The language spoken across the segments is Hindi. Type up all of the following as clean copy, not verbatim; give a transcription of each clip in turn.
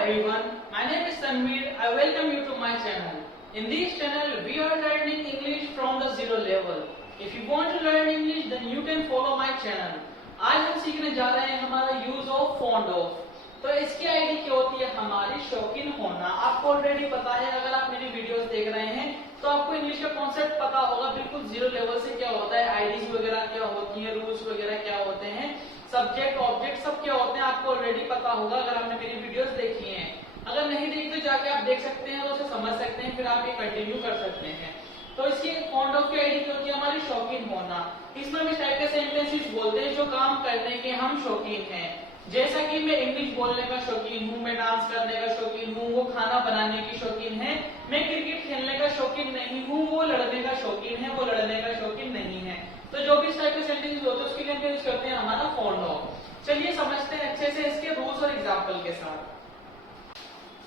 everyone, my name is Tanveer. I welcome you to my channel. In this channel, we are learning English from the zero level. If you want to learn English, then you can follow my channel. आज हम सीखने जा रहे हैं हमारा यूज ऑफ फॉन्ड ऑफ। तो इसकी आईडी क्या होती है? हमारी शौकीन होना। आपको ऑलरेडी पता है, अगर आप मेरी वीडियोस देख रहे हैं तो आपको इंग्लिश का कॉन्सेप्ट पता होगा बिल्कुल जीरो लेवल से क्या होता है, आईडीज वगैरह क्या होती है, रूल्स वगैरह क्या होते हैं, सब्जेक्ट ऑब्जेक्ट सब क्या होते हैं, आपको ऑलरेडी पता होगा अगर आपने मेरी वीडियोस देखी हैं। अगर नहीं देखी तो जाके आप देख सकते हैं, तो उसे समझ सकते हैं, फिर आप ये कंटिन्यू कर सकते हैं। तो इसकी फॉन्ड ऑफ की आईडी क्या होती है? हमारी शौकीन होना। इसमें हम इस टाइप के सेंटेंसेस बोलते हैं जो काम करने के हम शौकीन हैं। जैसा कि मैं इंग्लिश बोलने का शौकीन हूँ, मैं डांस करने का शौकीन हूँ, वो खाना बनाने की शौकीन है। मैं क्रिकेट खेलने का शौकीन नहीं हूँ, वो लड़ने का शौकीन है, वो लड़ने का शौकीन नहीं है। तो जो भी इस टाइप के सेंटेंसेस होते हैं उसके लिए हम यूज करते हैं हमारा फॉन्ड ऑफ। चलिए समझते हैं अच्छे से इसके रूल्स और एग्जाम्पल के साथ।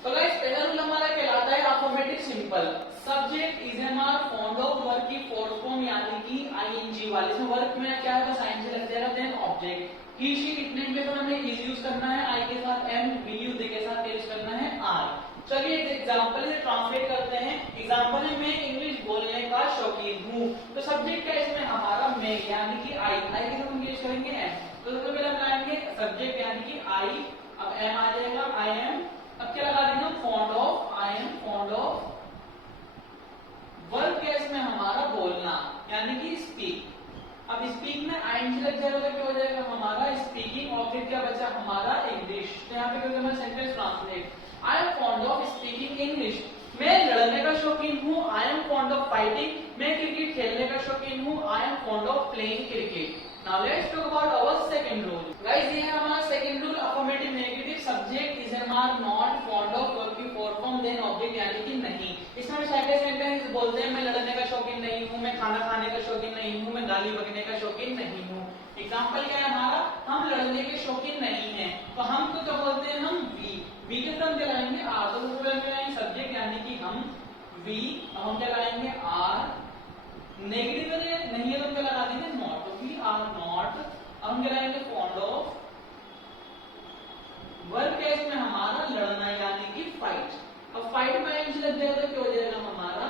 तो गाइस, पहला रूल हमारा कहलाता है affirmative simple. Subject is MR fond of verb की फोर्थ फॉर्म यानी कि आईएनजी वाले। इसमें वर्ब में क्या है? बस आईएनजी लग जाएगा, then object. He she it name पे तो हमें इज यूज करना है, आई के साथ एम, वी यू दे के साथ यूज करना है आर। चलिए एक एग्जांपल से ट्रांसलेट करते हैं। एग्जांपल है, मैं इंग्लिश बोलने का शौकीन हूँ। तो सब्जेक्ट क्या है इसमें? हमारा मैं यानी कि आई के साथ हम यूज करेंगे एम। तो सबसे पहले हम लगाएंगे सब्जेक्ट यानी कि आई, अब एम आ जाएगा, आई एम। अब क्या लगा देंगे? Fond of, I am fond of. Verb क्या है इसमें? हमारा बोलना यानी कि स्पीक। अब स्पीक में आईएनजी लग जाएगा तो क्या हो जाएगा? हमारा स्पीकिंग। ऑब्जेक्ट क्या बचा? हमारा इंग्लिश। तो यहाँ पे क्या होगा? Sentence translate. I am fond of speaking English. मैं लड़ने का शौकीन हूँ, I am fond of fighting. मैं क्रिकेट खेलने का शौकीन हूँ, I am fond of playing cricket. Now let's talk about our second rule. Guys, ये है हमारा second rule, affirmative negative. Subject is am are not fond of verb की फोर्थ फॉर्म देन ऑब्जेक्ट यानी कि नहीं। इसमें हम सेंटेंस बोलते हैं, मैं लड़ने का शौकीन नहीं हूँ, मैं खाना खाने का शौकीन नहीं हूँ, मैं गाली बकने का शौकीन नहीं हूँ। एग्जाम्पल क्या है हमारा? हम लड़ने के शौकीन नहीं है, तो हम तो क्या बोलते हैं? हम वी के साथ क्या लगाएंगे? आर। तो सबसे पहले लगाएंगे सब्जेक्ट यानी कि हम, वी। अब हम क्या लगाएंगे? आर। नेगेटिव नहीं है तो हम क्या लगा देंगे? नॉट। तो वी आर नॉट। अब हम क्या लगाएंगे? Fond of. वर्ब क्या है इसमें? हमारा लड़ना यानी कि फाइट। अब फाइट में आईएनजी लग जाएगा तो क्या हो जाएगा? हमारा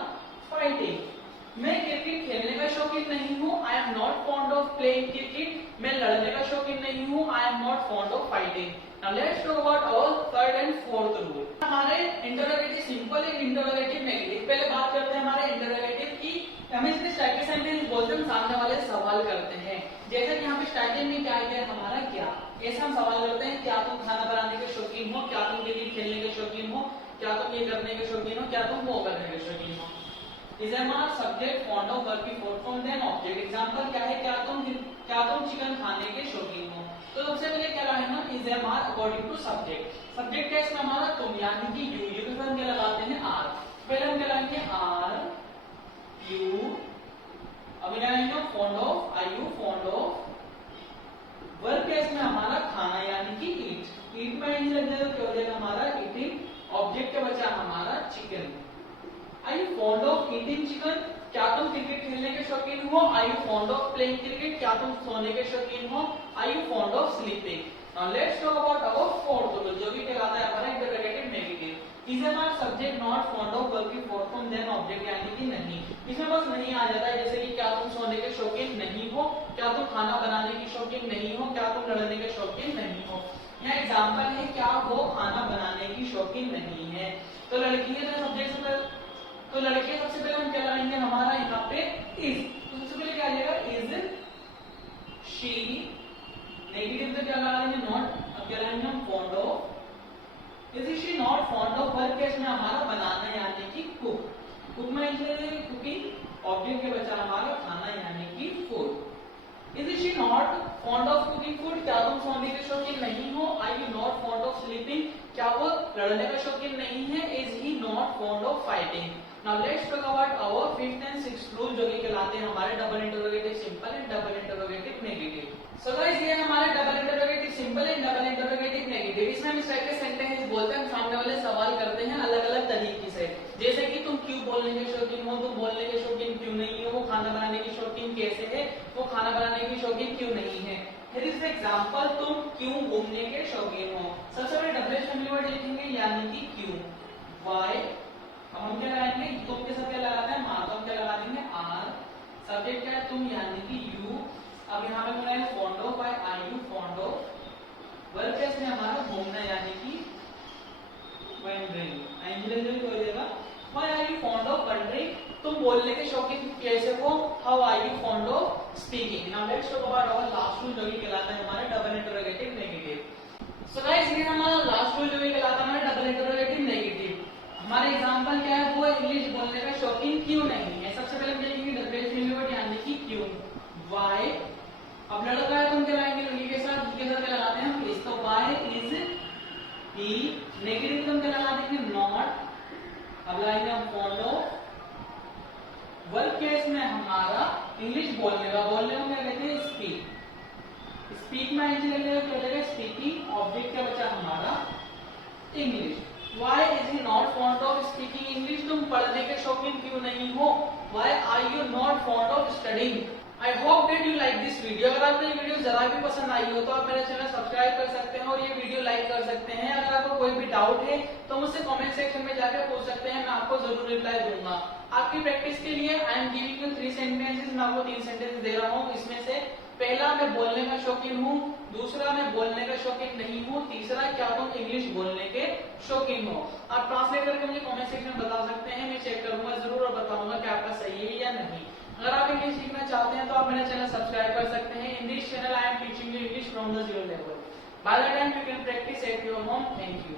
फाइटिंग। मैं क्रिकेट खेलने का शौकीन नहीं हूँ, I am not fond of playing cricket. मैं लड़ने का शौकीन नहीं हूँ, I am not fond of fighting. Now let's talk about our third and fourth rule. हमारे interrogative simple and interrogative negative. पहले बात करते हैं हमारे इंटरोगेटिव की। हमें इसमें स्टार्टिंग सेंटेंस बोलते हैं, सामने वाले सवाल करते हैं। जैसे कि यहाँ पे स्टार्टिंग में क्या है हमारा? क्या। ऐसा हम सवाल करते हैं, क्या तुम खाना बनाने के शौकीन हो? क्या तुम क्रिकेट खेलने के शौकीन हो? क्या तुम ये करने के शौकीन हो? क्या तुम वो करने के शौकीन हो? Is am are subject fond of verb की fourth form then object. Example क्या है? क्या तुम चिकन खाने के शौकीन हो? तो सबसे पहले क्या लगाएंगे? Is am are according to subject. Subject क्या है इसमें? हमारा तुम यानी कि यू। यू के साथ क्या लगाते हैं? आर। पहले हम क्या लगाएंगे? Are you. अब लगाएंगे fond of, I you fond of. Verb क्या है इसमें? हमारा खाना यानी कि ईट। ईट में आईएनजी लग जाएगा तो क्या हो जाएगा? हमारा ईटिंग। ऑब्जेक्ट क्या बचा? हमारा chicken. Are you fond of eating chicken? क्या तुम क्रिकेट खेलने के शौकीन हो? Are you fond of playing cricket? क्या तुम सोने के शौकीन हो? Are you fond of sleeping? Now let's talk about our fourth rule, जो भी कहलाता है हमारा इंटरोगेटिव नेगेटिव। Is हमारा subject not fond of verb की फोर्थ फॉर्म देन ऑब्जेक्ट यानी कि नहीं। इसमें बस नहीं आ जाता है, जैसे कि क्या तुम सोने के शौकीन नहीं हो? क्या तुम खाना बनाने की शौकीन नहीं हो? क्या तुम लड़ने के शौकीन नहीं हो? यह एग्जाम्पल है, क्या वो खाना बनाने की शौकीन नहीं है। तो लड़की है तो सब्जेक्ट से तो लड़के सबसे पहले हम क्या लगाएंगे? हमारा यहाँ पे इज। तो सबसे पहले क्या आ जाएगा? Is she. नेगेटिव से क्या लगा देंगे? नॉट। अब क्या लगाएंगे हम? Fond of. Is she not fond of work है इसमें हमारा बनाना यानी कि कुक। कुक में कुकिंग। ऑब्जेक्ट के बचा हमारा खाना यानी कि food. Is she not fond of cooking food? क्या तुम सोने के शौकीन नहीं हो? I you not fond of sleeping? क्या वो लड़ने का शौकीन नहीं है? Is he not fond of fighting? Now let's talk about our fifth and sixth rule, जो कि कहलाते हैं हमारे double interrogative simple and double interrogative negative. So guys, ये हमारे double interrogative simple and double interrogative negative. इसमें हम इस टाइप के सेंटेंस बोलते हैं, सामने वाले सवाल करते हैं अलग अलग तरीके से। जैसे कि तुम क्यों बोलने के शौकीन हो? तुम बोलने के शौकीन क्यों नहीं हो? वो खाना बनाने की शौकीन कैसे है? वो खाना बनाने की शौकीन क्यों नहीं है? फिर इस एग्जाम्पल, तुम क्यों घूमने के शौकीन हो? सबसे पहले डब्ल्यूएच फैमिली वर्ड लिखेंगे यानी हमारा घूमना यानी कि वैंडरिंग। एंजलिन क्या हो जाएगा, why are you fond of wandering, तुम बोलने के शौकीन कैसे हो, how are you fond of speaking. Now let's talk about our last rule जो कि कहलाता है हमारा double interrogative negative. So guys ये हमारा लास्ट रूल जो कि कहलाता है हमारा डबल इंटरोगेटिव नेगेटिव। हमारा एग्जांपल क्या है, वो इंग्लिश बोलने का शौकीन क्यों नहीं है। सबसे पहले हम देखेंगे डब्ल्यूएच में वर्ड यानी कि क्यों, व्हाई। अब लड़का है तो हम लगाएंगे लड़की के साथ क्या लगाते हैं हम इज, तो व्हाई इज ही, नेगेटिव हम क्या लगा देंगे नॉट। अब लगाएंगे हम फॉन्ड ऑफ। वर्ब केस में हमारा इंग्लिश बोलने का, बोलने को क्या कहते हैं स्पीक। स्पीक में क्या लगेगा स्पीकिंग, ऑब्जेक्ट क्या बचा हमारा English. Why is he not fond of speaking English? तुम पढ़ने के शौकीन क्यों नहीं हो? Why are you not fond of studying? I hope that you like this video. अगर आपको ये वीडियो जरा भी पसंद आई हो तो आप मेरा चैनल सब्सक्राइब कर सकते हैं और ये वीडियो लाइक कर सकते हैं। अगर आपको कोई भी डाउट है तो मुझसे कमेंट सेक्शन में जाकर पूछ सकते हैं, मैं आपको जरूर रिप्लाई दूंगा। आपकी प्रैक्टिस के लिए I am giving you 3 sentences, मैं आपको 3 सेंटेंस दे रहा हूँ। इसमें से पहला मैं बोलने का शौकीन हूँ, दूसरा मैं बोलने का शौकीन नहीं हूँ, तीसरा क्या तुम इंग्लिश बोलने के शौकीन हो। आप ट्रांसलेट करके मुझे कमेंट सेक्शन में बता सकते हैं, मैं चेक करूंगा जरूर और बताऊंगा कि आपका सही है या नहीं। अगर आप इंग्लिश सीखना चाहते हैं तो आप मेरा चैनल सब्सक्राइब कर सकते हैं। In this channel I am teaching you English from the 0 level. By the time you can practice at your home. Thank you.